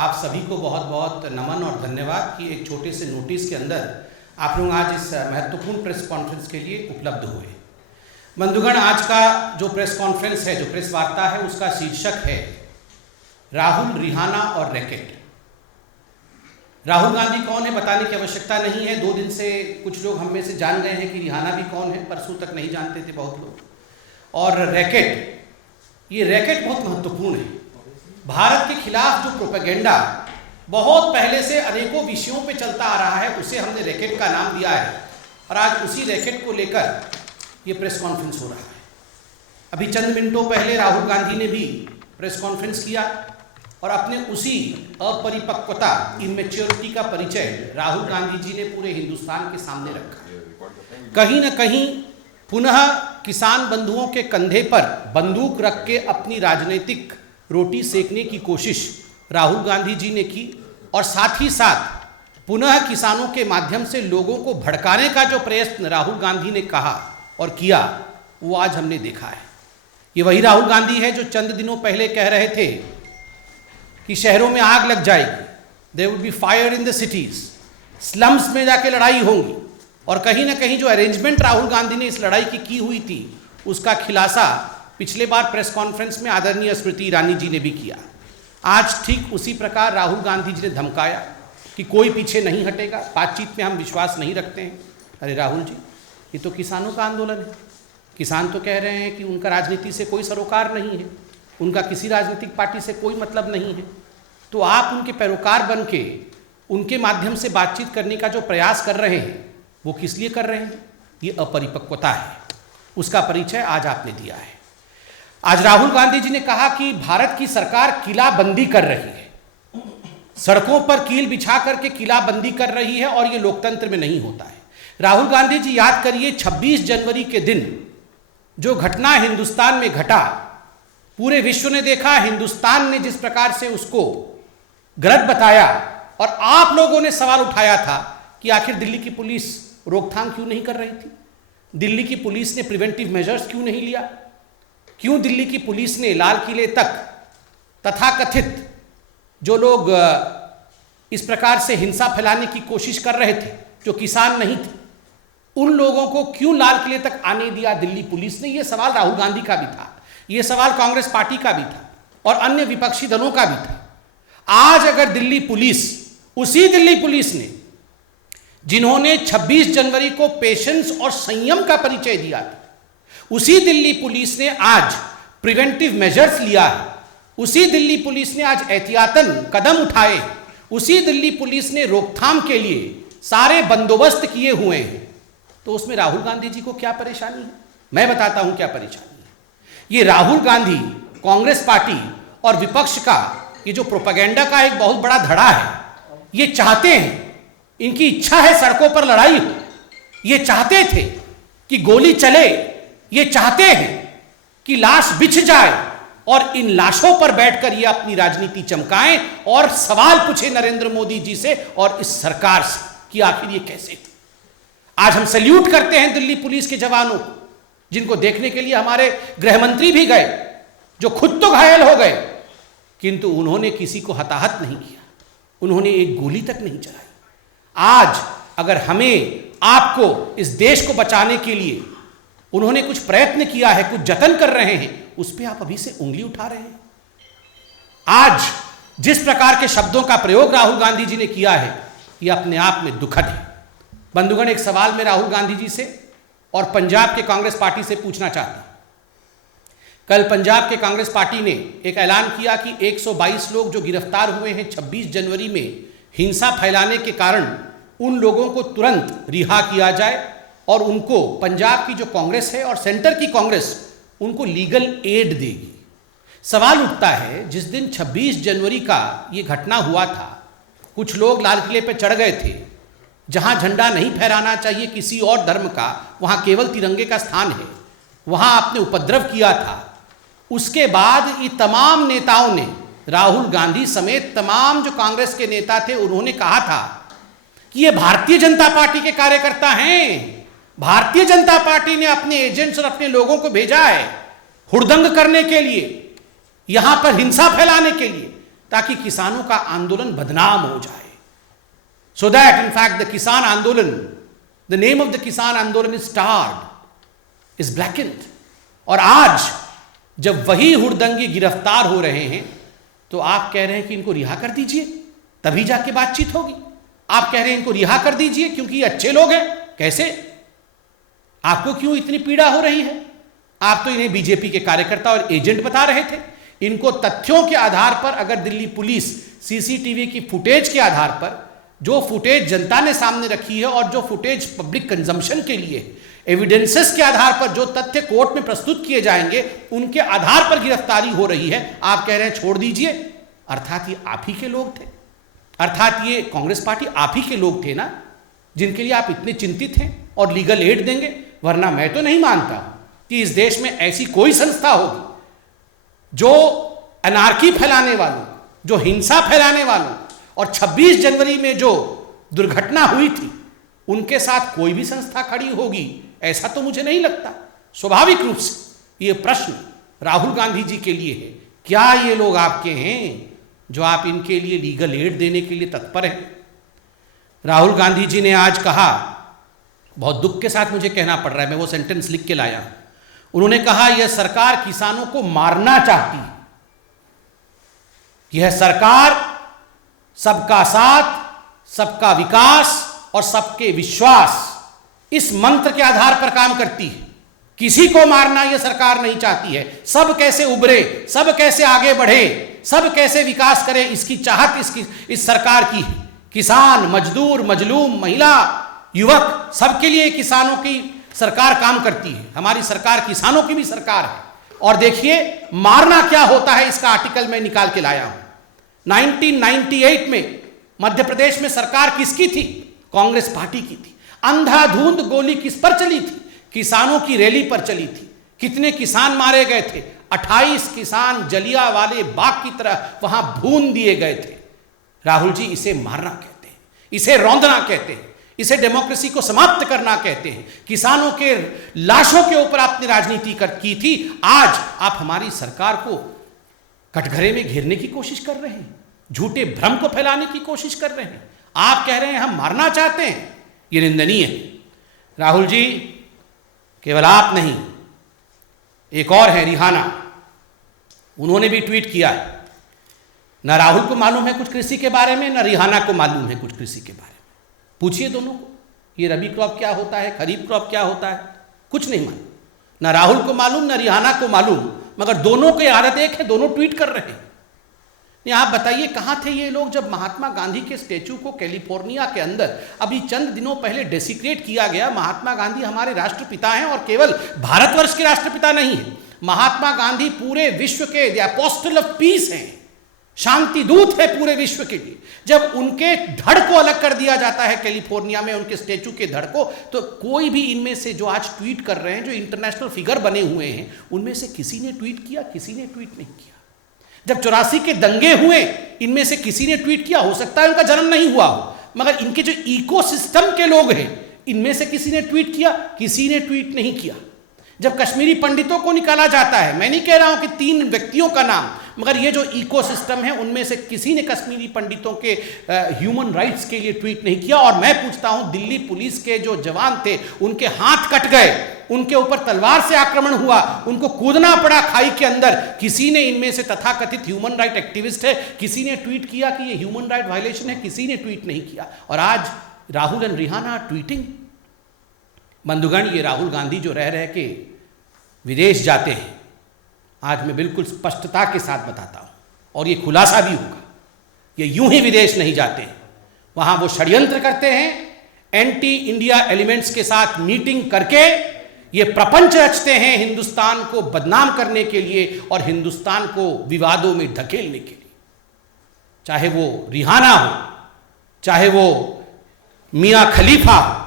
आप सभी को बहुत बहुत नमन और धन्यवाद कि एक छोटे से नोटिस के अंदर आप लोग आज इस महत्वपूर्ण प्रेस कॉन्फ्रेंस के लिए उपलब्ध हुए। बंधुगण, आज का जो प्रेस कॉन्फ्रेंस है, जो प्रेस वार्ता है, उसका शीर्षक है राहुल, रिहाना और रैकेट। राहुल गांधी कौन है बताने की आवश्यकता नहीं है। 2 दिन से कुछ लोग हम में से जान गए हैं कि रिहाना भी कौन है, परसों तक नहीं जानते थे बहुत लोग। और रैकेट, ये रैकेट बहुत महत्वपूर्ण है। भारत के खिलाफ जो प्रोपेगेंडा बहुत पहले से अनेकों विषयों पे चलता आ रहा है, उसे हमने रैकेट का नाम दिया है और आज उसी रैकेट को लेकर ये प्रेस कॉन्फ्रेंस हो रहा है। अभी चंद मिनटों पहले राहुल गांधी ने भी प्रेस कॉन्फ्रेंस किया और अपने उसी अपरिपक्वता, इमेच्योरिटी का परिचय राहुल गांधी जी ने पूरे हिंदुस्तान के सामने रखा। कहीं न कहीं पुनः किसान बंधुओं के कंधे पर बंदूक रख के अपनी राजनीतिक रोटी सेकने की कोशिश राहुल गांधी जी ने की और साथ ही साथ पुनः किसानों के माध्यम से लोगों को भड़काने का जो प्रयत्न राहुल गांधी ने कहा और किया, वो आज हमने देखा है। ये वही राहुल गांधी है जो चंद दिनों पहले कह रहे थे कि शहरों में आग लग जाएगी, there would be fire in the cities, slums में जाके लड़ाई होंगी। और कहीं ना कहीं जो अरेंजमेंट राहुल गांधी ने इस लड़ाई की हुई थी, उसका खुलासा पिछले बार प्रेस कॉन्फ्रेंस में आदरणीय स्मृति ईरानी जी ने भी किया। आज ठीक उसी प्रकार राहुल गांधी जी ने धमकाया कि कोई पीछे नहीं हटेगा, बातचीत में हम विश्वास नहीं रखते हैं। अरे राहुल जी, ये तो किसानों का आंदोलन है। किसान तो कह रहे हैं कि उनका राजनीति से कोई सरोकार नहीं है, उनका किसी राजनीतिक पार्टी से कोई मतलब नहीं है। तो आप उनके पैरोकार बन के उनके माध्यम से बातचीत करने का जो प्रयास कर रहे हैं, वो किस लिए कर रहे हैं? ये अपरिपक्वता है, उसका परिचय आज आपने दिया है। आज राहुल गांधी जी ने कहा कि भारत की सरकार किलाबंदी कर रही है, सड़कों पर कील बिछा करके किलाबंदी कर रही है और ये लोकतंत्र में नहीं होता है। राहुल गांधी जी, याद करिए 26 जनवरी के दिन जो घटना हिंदुस्तान में घटा, पूरे विश्व ने देखा, हिंदुस्तान ने जिस प्रकार से उसको गलत बताया और आप लोगों ने सवाल उठाया था कि आखिर दिल्ली की पुलिस रोकथाम क्यों नहीं कर रही थी, दिल्ली की पुलिस ने प्रिवेंटिव मेजर्स क्यों नहीं लिया, क्यों दिल्ली की पुलिस ने लाल किले तक तथाकथित जो लोग इस प्रकार से हिंसा फैलाने की कोशिश कर रहे थे, जो किसान नहीं थे, उन लोगों को क्यों लाल किले तक आने दिया दिल्ली पुलिस ने? यह सवाल राहुल गांधी का भी था, यह सवाल कांग्रेस पार्टी का भी था और अन्य विपक्षी दलों का भी था। आज अगर दिल्ली पुलिस, उसी दिल्ली पुलिस ने जिन्होंने 26 जनवरी को पेशेंस और संयम का परिचय दिया था, उसी दिल्ली पुलिस ने आज प्रिवेंटिव मेजर्स लिया है, उसी दिल्ली पुलिस ने आज एहतियातन कदम उठाए, उसी दिल्ली पुलिस ने रोकथाम के लिए सारे बंदोबस्त किए हुए हैं, तो उसमें राहुल गांधी जी को क्या परेशानी है? मैं बताता हूं क्या परेशानी है। ये राहुल गांधी, कांग्रेस पार्टी और विपक्ष का ये जो प्रोपेगेंडा का एक बहुत बड़ा धड़ा है, ये चाहते हैं, इनकी इच्छा है सड़कों पर लड़ाई हो, ये चाहते थे कि गोली चले, ये चाहते हैं कि लाश बिछ जाए और इन लाशों पर बैठकर ये अपनी राजनीति चमकाएं और सवाल पूछे नरेंद्र मोदी जी से और इस सरकार से कि आखिर ये कैसे। आज हम सैल्यूट करते हैं दिल्ली पुलिस के जवानों को, जिनको देखने के लिए हमारे गृह मंत्री भी गए, जो खुद तो घायल हो गए, किंतु उन्होंने किसी को हताहत नहीं किया, उन्होंने एक गोली तक नहीं चलाई। आज अगर हमें, आपको, इस देश को बचाने के लिए उन्होंने कुछ प्रयत्न किया है, कुछ जतन कर रहे हैं, उस पर आप अभी से उंगली उठा रहे हैं। आज जिस प्रकार के शब्दों का प्रयोग राहुल गांधी जी ने किया है, यह अपने आप में दुखद है। बंधुगण, एक सवाल मैं राहुल गांधी जी से और पंजाब के कांग्रेस पार्टी से पूछना चाहता हूं। कल पंजाब के कांग्रेस पार्टी ने एक ऐलान किया कि 122 लोग जो गिरफ्तार हुए हैं 26 जनवरी में हिंसा फैलाने के कारण, उन लोगों को तुरंत रिहा किया जाए और उनको पंजाब की जो कांग्रेस है और सेंटर की कांग्रेस उनको लीगल एड देगी। सवाल उठता है, जिस दिन 26 जनवरी का ये घटना हुआ था, कुछ लोग लाल किले पर चढ़ गए थे, जहां झंडा नहीं फहराना चाहिए किसी और धर्म का, वहां केवल तिरंगे का स्थान है, वहां आपने उपद्रव किया था। उसके बाद ये तमाम नेताओं ने, राहुल गांधी समेत तमाम जो कांग्रेस के नेता थे, उन्होंने कहा था कि ये भारतीय जनता पार्टी के कार्यकर्ता हैं, भारतीय जनता पार्टी ने अपने एजेंट्स और अपने लोगों को भेजा है हुड़दंग करने के लिए, यहां पर हिंसा फैलाने के लिए। ताकि किसानों का आंदोलन बदनाम हो जाए, so that in fact the किसान आंदोलन, द नेम ऑफ द किसान आंदोलन इज स्टार्ड, इज ब्लैकेंड। और आज जब वही हुड़दंगी गिरफ्तार हो रहे हैं तो आप कह रहे हैं कि इनको रिहा कर दीजिए, तभी जाके बातचीत होगी। आप कह रहे हैं इनको रिहा कर दीजिए क्योंकि ये अच्छे लोग हैं। कैसे? आपको क्यों इतनी पीड़ा हो रही है? आप तो इन्हें बीजेपी के कार्यकर्ता और एजेंट बता रहे थे। इनको तथ्यों के आधार पर, अगर दिल्ली पुलिस सीसीटीवी की फुटेज के आधार पर, जो फुटेज जनता ने सामने रखी है और जो फुटेज पब्लिक कंजम्पशन के लिए, एविडेंसेस के आधार पर जो तथ्य कोर्ट में प्रस्तुत किए जाएंगे, उनके आधार पर गिरफ्तारी हो रही है। आप कह रहे हैं छोड़ दीजिए। अर्थात ये आप ही के लोग थे, अर्थात ये कांग्रेस पार्टी आप ही के लोग थे ना, जिनके लिए आप इतने चिंतित हैं और लीगल एड देंगे। वरना मैं तो नहीं मानता कि इस देश में ऐसी कोई संस्था होगी जो अनार्की फैलाने वालों, जो हिंसा फैलाने वालों और 26 जनवरी में जो दुर्घटना हुई थी उनके साथ कोई भी संस्था खड़ी होगी, ऐसा तो मुझे नहीं लगता। स्वाभाविक रूप से ये प्रश्न राहुल गांधी जी के लिए है, क्या ये लोग आपके हैं जो आप इनके लिए लीगल एड देने के लिए तत्पर हैं? राहुल गांधी जी ने आज कहा, बहुत दुख के साथ मुझे कहना पड़ रहा है, मैं वो सेंटेंस लिख के लाया, उन्होंने कहा यह सरकार किसानों को मारना चाहती है। यह सरकार सबका साथ, सबका विकास और सबके विश्वास, इस मंत्र के आधार पर काम करती है। किसी को मारना यह सरकार नहीं चाहती है। सब कैसे उभरे, सब कैसे आगे बढ़े, सब कैसे विकास करे, इसकी चाहत इस सरकार की है। किसान, मजदूर, मजलूम, महिला, युवक, सबके लिए किसानों की सरकार काम करती है। हमारी सरकार किसानों की भी सरकार है। और देखिए मारना क्या होता है, इसका आर्टिकल मैं निकाल के लाया हूं। 1998 में मध्य प्रदेश में सरकार किसकी थी? कांग्रेस पार्टी की थी। अंधाधुंध गोली किस पर चली थी? किसानों की रैली पर चली थी। कितने किसान मारे गए थे? 28 किसान जलियांवाले बाग की तरह वहां भून दिए गए थे। राहुल जी, इसे मारना कहते हैं, इसे रौंदना कहते हैं, इसे डेमोक्रेसी को समाप्त करना कहते हैं। किसानों के लाशों के ऊपर आपने राजनीति की थी। आज आप हमारी सरकार को कटघरे में घेरने की कोशिश कर रहे हैं, झूठे भ्रम को फैलाने की कोशिश कर रहे हैं। आप कह रहे हैं हम मारना चाहते हैं, यह निंदनीय है। राहुल जी, केवल आप नहीं, एक और है रिहाना, उन्होंने भी ट्वीट किया है। ना राहुल को मालूम है कुछ कृषि के बारे में, ना रिहाना को मालूम है कुछ कृषि के बारे में। पूछिए दोनों को, ये रबी क्रॉप क्या होता है, खरीफ क्रॉप क्या होता है, कुछ नहीं मालूम। ना राहुल को मालूम, ना रिहाना को मालूम, मगर दोनों की आदत एक है, दोनों ट्वीट कर रहे हैं। आप बताइए कहां थे ये लोग जब महात्मा गांधी के स्टैचू को कैलिफोर्निया के अंदर अभी चंद दिनों पहले डेसिक्रेट किया गया। महात्मा गांधी हमारे राष्ट्रपिता हैं और केवल भारतवर्ष के राष्ट्रपिता नहीं है। महात्मा गांधी पूरे विश्व के एपोस्टल ऑफ पीस हैं, शांति दूत है पूरे विश्व के लिए। जब उनके धड़ को अलग कर दिया जाता है कैलिफोर्निया में, उनके स्टैचू के धड़ को, तो कोई भी इनमें से जो आज ट्वीट कर रहे हैं, जो इंटरनेशनल फिगर बने हुए हैं, उनमें से किसी ने ट्वीट किया? किसी ने ट्वीट नहीं किया। जब 84 के दंगे हुए, इनमें से किसी ने ट्वीट किया? हो सकता है उनका जन्म नहीं हुआ हो, मगर इनके जो इकोसिस्टम के लोग हैं, इनमें से किसी ने ट्वीट किया? किसी ने ट्वीट नहीं किया। जब कश्मीरी पंडितों को निकाला जाता है, मैं नहीं कह रहा हूं कि 3 व्यक्तियों का नाम, मगर ये जो इकोसिस्टम है, उनमें से किसी ने कश्मीरी पंडितों के ह्यूमन राइट्स के लिए ट्वीट नहीं किया। और मैं पूछता हूं, दिल्ली पुलिस के जो जवान थे, उनके हाथ कट गए, उनके ऊपर तलवार से आक्रमण हुआ, उनको कूदना पड़ा खाई के अंदर, किसी ने इनमें से तथाकथित ह्यूमन राइट एक्टिविस्ट है, किसी ने ट्वीट किया कि ये ह्यूमन राइट वायलेशन है? किसी ने ट्वीट नहीं किया। और आज राहुल एंड रिहाना ट्वीटिंग। बंधुगण, ये राहुल गांधी जो रह रह के विदेश जाते हैं, आज मैं बिल्कुल स्पष्टता के साथ बताता हूं, और ये खुलासा भी होगा, ये यूं ही विदेश नहीं जाते हैं। वहां वो षड्यंत्र करते हैं, एंटी इंडिया एलिमेंट्स के साथ मीटिंग करके ये प्रपंच रचते हैं हिंदुस्तान को बदनाम करने के लिए और हिंदुस्तान को विवादों में धकेलने के लिए। चाहे वो रिहाना हो, चाहे वो मियां खलीफा हो,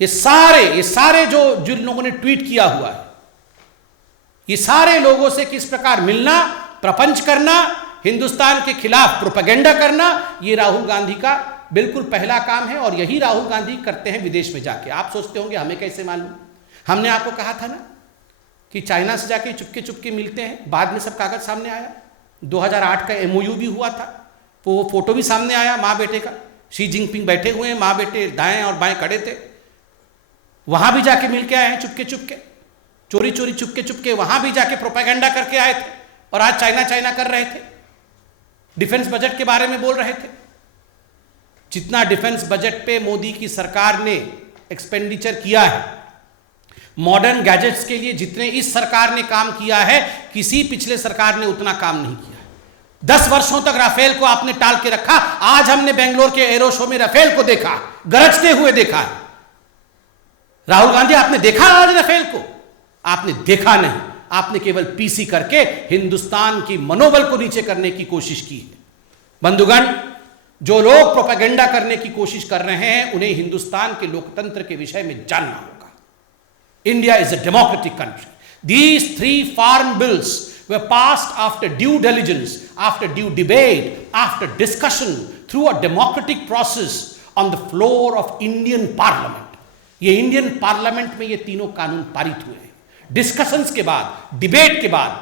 ये सारे जो जिन लोगों ने ट्वीट किया हुआ है, ये सारे लोगों से किस प्रकार मिलना, प्रपंच करना, हिंदुस्तान के खिलाफ प्रोपेगेंडा करना, ये राहुल गांधी का बिल्कुल पहला काम है। और यही राहुल गांधी करते हैं विदेश में जाके। आप सोचते होंगे हमें कैसे मालूम? हमने आपको कहा था ना कि चाइना से जाके चुपके चुपके मिलते हैं, बाद में सब कागज सामने आया। 2008 का MOU भी हुआ था, वो फोटो भी सामने आया माँ बेटे का, शी जिनपिंग बैठे हुए हैं, माँ बेटे दाएं और बाएं खड़े थे। वहां भी जाके मिल के आए हैं चुपके चुपके, चोरी चोरी चुपके चुपके वहां भी जाके प्रोपेगेंडा करके आए थे, और आज चाइना चाइना कर रहे थे, डिफेंस बजट के बारे में बोल रहे थे। जितना डिफेंस बजट पे मोदी की सरकार ने एक्सपेंडिचर किया है, मॉडर्न गैजेट्स के लिए जितने इस सरकार ने काम किया है, किसी पिछले सरकार ने उतना काम नहीं किया। 10 वर्षों तक राफेल को आपने टाल के रखा। आज हमने बेंगलोर के एरो शो में राफेल को देखा, गरजते हुए देखा। राहुल गांधी, आपने देखा आज राफेल को? आपने देखा नहीं, आपने केवल पीसी करके हिंदुस्तान की मनोबल को नीचे करने की कोशिश की है। बंधुगण, जो लोग प्रोपेगेंडा करने की कोशिश कर रहे हैं, उन्हें हिंदुस्तान के लोकतंत्र के विषय में जानना होगा। India is a democratic country. These 3 farm bills were passed after due diligence, after due debate, after discussion, through a democratic process on the floor of Indian Parliament. ये इंडियन पार्लियामेंट में ये तीनों कानून पारित हुए हैं, डिस्कशंस के बाद, डिबेट के बाद।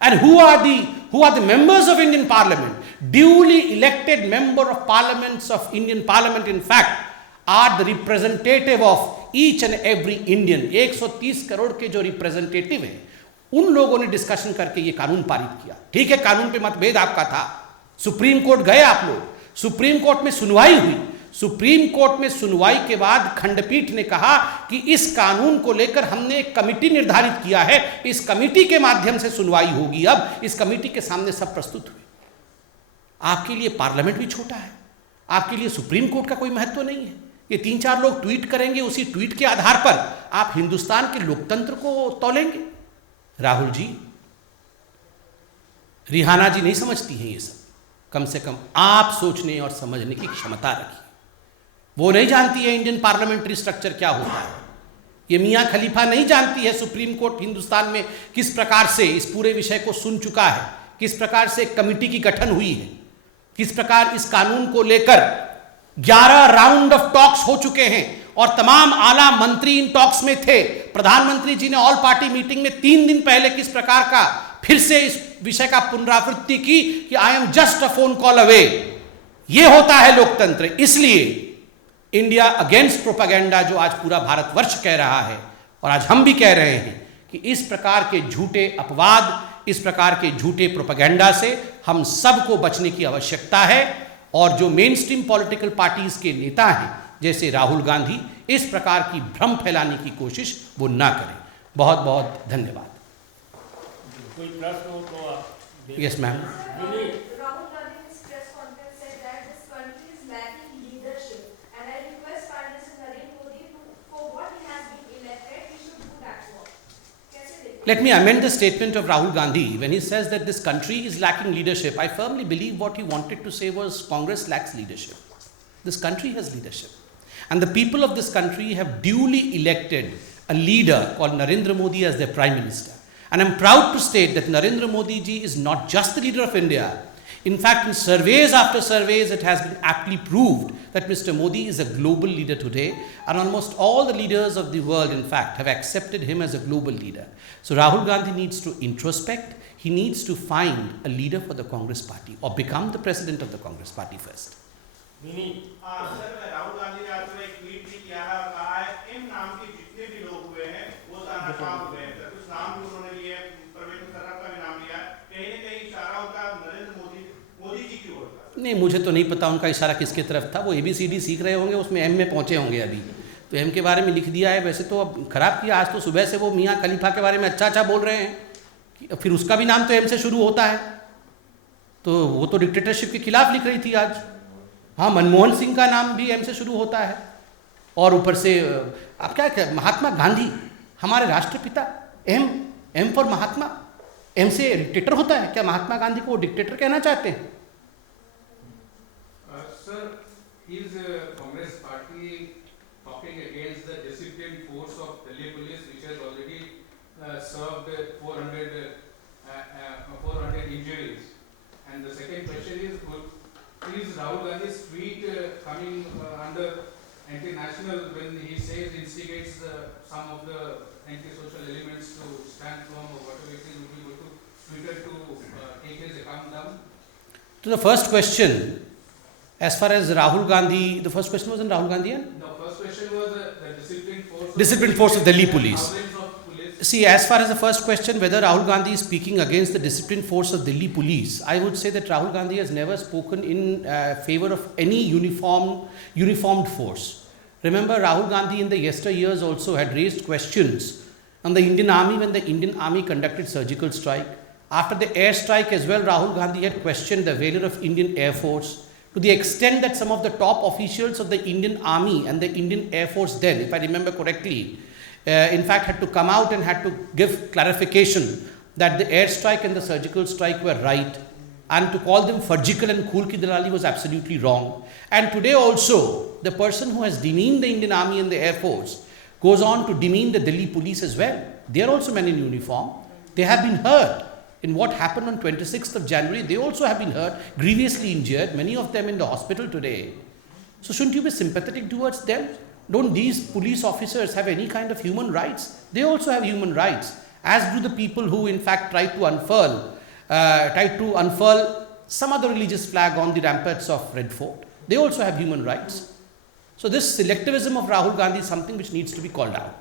And who are the members of Indian Parliament? Duly elected member of parliaments of Indian Parliament, in fact, are the representative of each and every Indian. 130 crore के जो रिप्रेजेंटेटिव हैं, उन लोगों ने डिस्कशन करके ये कानून पारित किया। ठीक है, कानून पे मतभेद आपका था, सुप्रीम कोर्ट गए आप लोग, सुप्रीम कोर्ट में सुनवाई हुई। सुप्रीम कोर्ट में सुनवाई के बाद खंडपीठ ने कहा कि इस कानून को लेकर हमने एक कमिटी निर्धारित किया है, इस कमिटी के माध्यम से सुनवाई होगी। अब इस कमिटी के सामने सब प्रस्तुत हुए। आपके लिए पार्लियामेंट भी छोटा है, आपके लिए सुप्रीम कोर्ट का कोई महत्व नहीं है। ये 3-4 लोग ट्वीट करेंगे, उसी ट्वीट के आधार पर आप हिंदुस्तान के लोकतंत्र को तौलेंगे। राहुल जी, रिहाना जी नहीं समझती हैं ये सब। कम से कम आप सोचने और समझने की क्षमता रखिए। वो नहीं जानती है इंडियन पार्लियामेंट्री स्ट्रक्चर क्या होता है। ये मियां खलीफा नहीं जानती है सुप्रीम कोर्ट हिंदुस्तान में किस प्रकार से इस पूरे विषय को सुन चुका है, किस प्रकार से कमिटी की गठन हुई है, किस प्रकार इस कानून को लेकर 11 राउंड ऑफ टॉक्स हो चुके हैं और तमाम आला मंत्री इन टॉक्स में थे। प्रधानमंत्री जी ने ऑल पार्टी मीटिंग में 3 दिन पहले किस प्रकार का फिर से इस विषय का पुनरावृत्ति की कि I am just a phone call away. यह होता है लोकतंत्र। इसलिए इंडिया अगेंस्ट प्रोपेगेंडा, जो आज पूरा भारतवर्ष कह रहा है और आज हम भी कह रहे हैं कि इस प्रकार के झूठे अपवाद, इस प्रकार के झूठे प्रोपेगेंडा से हम सबको बचने की आवश्यकता है। और जो मेन स्ट्रीम पॉलिटिकल पार्टीज के नेता हैं जैसे राहुल गांधी, इस प्रकार की भ्रम फैलाने की कोशिश वो ना करें। बहुत बहुत धन्यवाद। कोई प्रश्न हो तो आप। Yes ma'am. Let me amend the statement of Rahul Gandhi when he says that this country is lacking leadership. I firmly believe what he wanted to say was Congress lacks leadership. This country has leadership. And the people of this country have duly elected a leader called Narendra Modi as their Prime Minister. And I'm proud to state that Narendra Modi ji is not just the leader of India. In fact, in surveys after surveys, it has been aptly proved that Mr. Modi is a global leader today, and almost all the leaders of the world, in fact, have accepted him as a global leader. So Rahul Gandhi needs to introspect. He needs to find a leader for the Congress party or become the president of the Congress party first. Rahul Gandhi ने आज सुबह एक tweet भी किया है और कहा है इन नाम के जितने भी लोग हुए हैं वो सारा काम हुए हैं। कुछ नाम भी उन्होंने लिए, परवेज मुशर्रफ का भी नाम लिया, कहीं न कहीं इशारा होता है नरेंद्र मोदी जी की ओर का। नहीं, मुझे तो नहीं पता उनका इशारा किसके तरफ था। वो ABCD सीख रहे होंगे, उसमें M में पहुंचे होंगे अभी, तो M के बारे में लिख दिया है। वैसे तो अब खराब किया, आज तो सुबह से वो मियाँ खलीफा के बारे में अच्छा बोल रहे हैं, फिर उसका भी नाम तो M से शुरू होता है, तो वो तो डिक्टेटरशिप के खिलाफ लिख रही थी आज। हाँ, मनमोहन सिंह का नाम भी M से शुरू होता है, और ऊपर से आप क्या, महात्मा गांधी हमारे राष्ट्रपिता, M फॉर महात्मा, M से डिक्टेटर होता है क्या? महात्मा गांधी को डिक्टेटर कहना चाहते हैं? Sir, is Congress party talking against the disciplined force of Delhi police, which has already served 400 injuries? And the second question is Rahul Gandhi's tweet coming under anti-national when he says instigates some of the anti-social elements to stand firm or whatever it is, would be able to Twitter to take his account down? To the first question, as far as Rahul Gandhi, the first question was on Rahul Gandhi and The first question was the disciplined force of Delhi police. Thousands of police. See, as far as the first question, whether Rahul Gandhi is speaking against the disciplined force of Delhi police, I would say that Rahul Gandhi has never spoken in favor of any uniformed force. Remember, Rahul Gandhi in the yesteryears also had raised questions on the Indian Army when the Indian Army conducted surgical strike. After the air strike as well, Rahul Gandhi had questioned the valor of Indian Air Force, to the extent that some of the top officials of the Indian Army and the Indian Air Force then, if I remember correctly, in fact had to come out and had to give clarification that the air strike and the surgical strike were right, and to call them Farjikal and Khul Ki Dalali was absolutely wrong. And today also, the person who has demeaned the Indian Army and the Air Force goes on to demean the Delhi police as well. They are also men in uniform. They have been hurt in what happened on 26th of January. They also have been hurt, grievously injured, many of them in the hospital today. So shouldn't you be sympathetic towards them? Don't these police officers have any kind of human rights? They also have human rights, as do the people who in fact tried to unfurl some other religious flag on the ramparts of Red Fort. They also have human rights. So this selectivism of Rahul Gandhi is something which needs to be called out.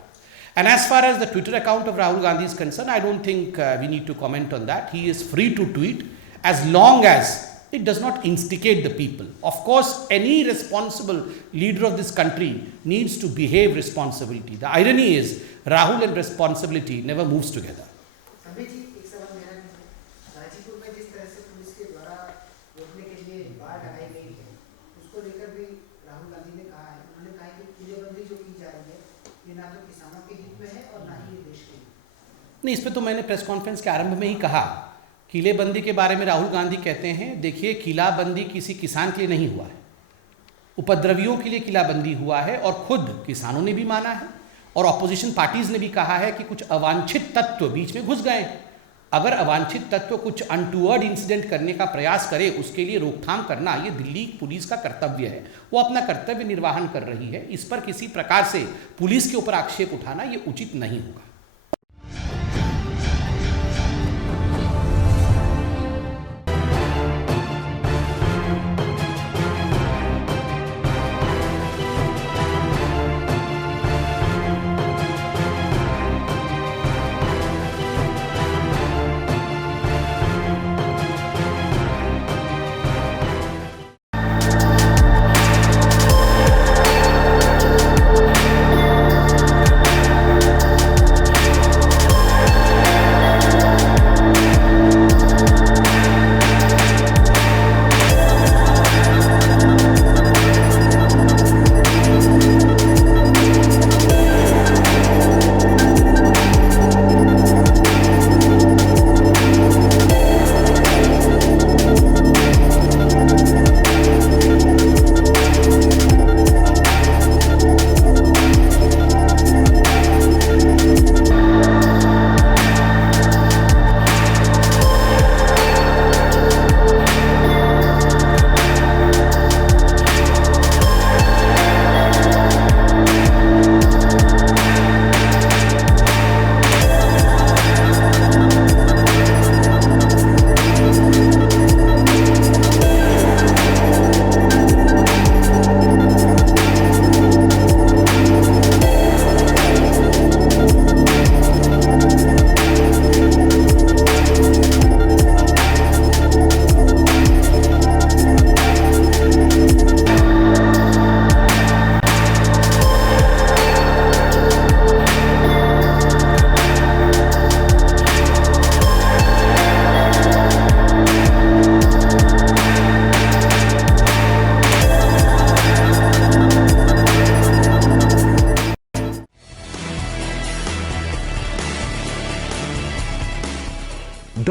And as far as the Twitter account of Rahul Gandhi is concerned, I don't think we need to comment on that. He is free to tweet as long as it does not instigate the people. Of course, any responsible leader of this country needs to behave responsibility. The irony is, Rahul and responsibility never moves together. Sambit जी, एक सवाल मेरा भी है। गाजीपुर में जिस तरह से police के द्वारा रोकने के लिए बाड़ लगाई गई है, उसको लेकर भी राहुल गांधी ने कहा है, उन्होंने कहा है कि किलेबंदी जो की जा रही है, ये ना तो किसानों के हित में है और ना ही ये देश के हित में। नहीं, इस पे तो मैंने प्रेस कॉन्फ्रेंस के आरंभ में ही कहा। किलेबंदी के बारे में राहुल गांधी कहते हैं, देखिए किलाबंदी किसी किसान के लिए नहीं हुआ है, उपद्रवियों के लिए किलाबंदी हुआ है, और खुद किसानों ने भी माना है और ऑपोजिशन पार्टीज ने भी कहा है कि कुछ अवांछित तत्व बीच में घुस गए। अगर अवांछित तत्व कुछ अनटूवर्ड इंसिडेंट करने का प्रयास करे, उसके लिए रोकथाम करना ये दिल्ली पुलिस का कर्तव्य है। वो अपना कर्तव्य निर्वहन कर रही है। इस पर किसी प्रकार से पुलिस के ऊपर आक्षेप उठाना ये उचित नहीं होगा।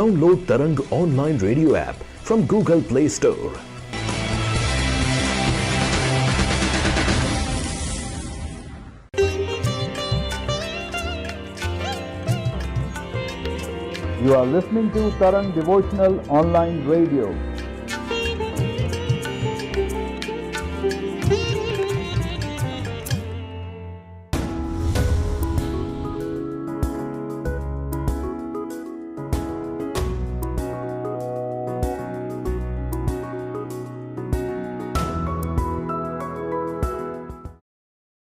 Download Tarang online radio app from Google Play Store. You are listening to Tarang Devotional Online Radio.